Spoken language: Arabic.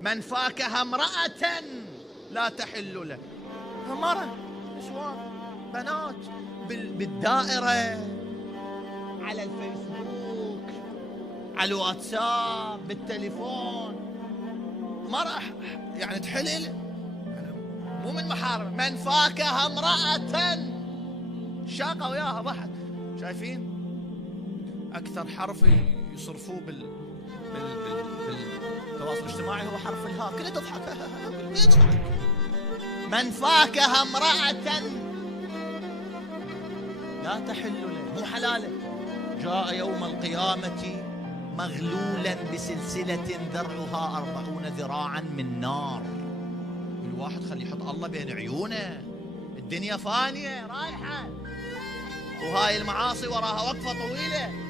من فاكه امرأة لا تحل له. مرة نسوان بنات بالدائرة، على الفيسبوك، على الواتساب، بالتليفون، مرة يعني تحلل، مو من محارم. من فاكه امرأة شاقة وياها ضحك. شايفين أكثر حرف يصرفوه بالتواصل الاجتماعي هو حرف الهاء، كله تضحك كله يضحك. من فاكه امرأة لا تحل له، مو حلاله. جاء يوم القيامة مغلولا بسلسلة ذرعها 40 ذراعا من نار. الواحد خليه يحط الله بين عيونه، الدنيا فانية رايحة، وهاي المعاصي وراها وقفة طويلة.